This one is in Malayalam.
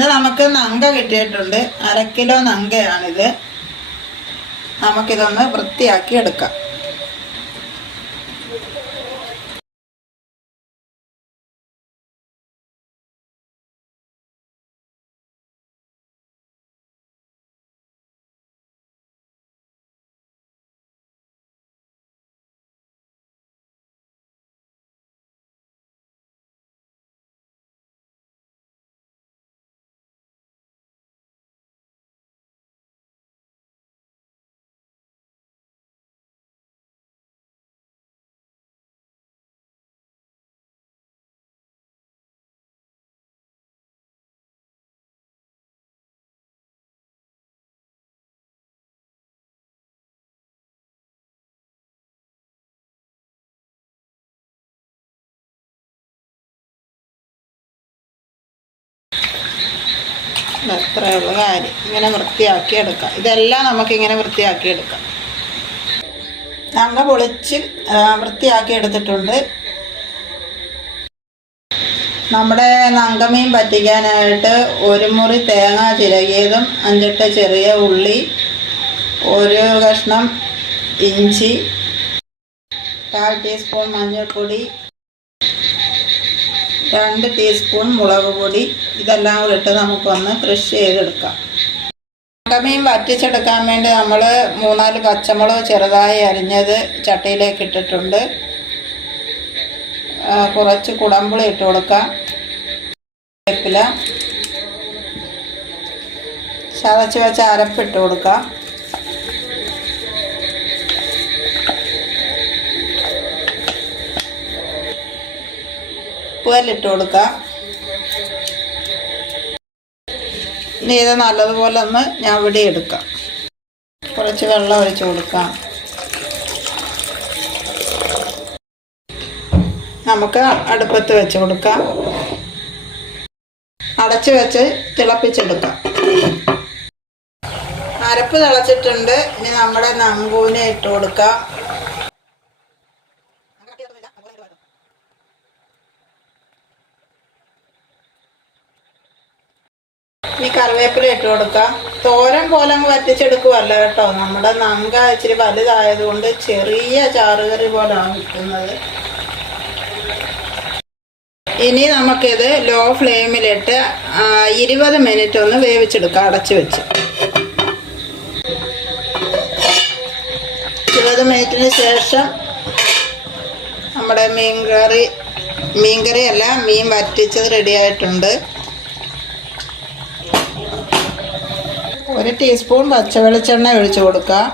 ഇന്ന് നമുക്ക് നങ്ക കിട്ടിയിട്ടുണ്ട്. അര കിലോ നങ്കയാണിത്. നമുക്കിതൊന്ന് വൃത്തിയാക്കി എടുക്കാം. ഇത് അത്രയുള്ള കാര്യം. ഇങ്ങനെ വൃത്തിയാക്കി എടുക്കാം ഇതെല്ലാം നമുക്ക് ഇങ്ങനെ വൃത്തിയാക്കി എടുക്കാം നല്ല പൊളിച്ച് വൃത്തിയാക്കി എടുത്തിട്ടുണ്ട് നമ്മുടെ നങ്കമീൻ പറ്റിക്കാനായിട്ട് ഒരു മുറി തേങ്ങ ചിരകിയതും അഞ്ചെട്ട് ചെറിയ ഉള്ളി ഒരു കഷ്ണം ഇഞ്ചി കാൽ ടീസ്പൂൺ മഞ്ഞൾപ്പൊടി രണ്ട് ടീസ്പൂൺ മുളക് പൊടി. ഇതെല്ലാം കൂടി ഇട്ട് നമുക്കൊന്ന് ക്രഷ് ചെയ്തെടുക്കാം. മീൻ വറ്റിച്ചെടുക്കാൻ വേണ്ടി നമ്മൾ മൂന്നാൽ പച്ചമുളക് ചെറുതായി അരിഞ്ഞത് ചട്ടിയിലേക്ക് ഇട്ടിട്ടുണ്ട്. കുറച്ച് കുടമ്പുളി ഇട്ട് കൊടുക്കാം. വേപ്പില. ചതച്ച് വെച്ച അരപ്പിട്ട് കൊടുക്കാം. ഉപ്പുകല്ലിട്ട് കൊടുക്കാം. ഇനി ഇത് നല്ലതുപോലെ ഒന്ന് ഞാൻ ഇവിടെ എടുക്കാം. കുറച്ച് വെള്ളം ഒഴിച്ച് കൊടുക്കാം. നമുക്ക് അടുപ്പത്ത് വെച്ച് കൊടുക്കാം. അടച്ച് വെച്ച് തിളപ്പിച്ചെടുക്കാം. അരപ്പ് തിളച്ചിട്ടുണ്ട്. ഇനി നമ്മുടെ നങ്കൂനെ ഇട്ട് കൊടുക്കാം. കറിവേപ്പില ഇട്ട് കൊടുക്കാം തോരൻ പോലെ അങ്ങ് വറ്റിച്ചെടുക്കുവല്ല കേട്ടോ. നമ്മുടെ നങ്ക ഇച്ചിരി വലുതായതുകൊണ്ട് ചെറിയ ചാറുകറി പോലാണ് കിട്ടുന്നത്. ഇനി നമുക്കിത് ലോ ഫ്ലെയിമിലിട്ട് ഇരുപത് മിനിറ്റ് ഒന്ന് വേവിച്ചെടുക്കാം അടച്ചു വെച്ച്. ഇരുപത് മിനിറ്റിന് ശേഷം നമ്മുടെ മീൻകറി മീൻകറിയല്ല മീൻ വറ്റിച്ചത് റെഡി ആയിട്ടുണ്ട് ടീസ്പൂൺ പച്ചവെളിച്ചെണ്ണ ഒഴിച്ചു കൊടുക്കാം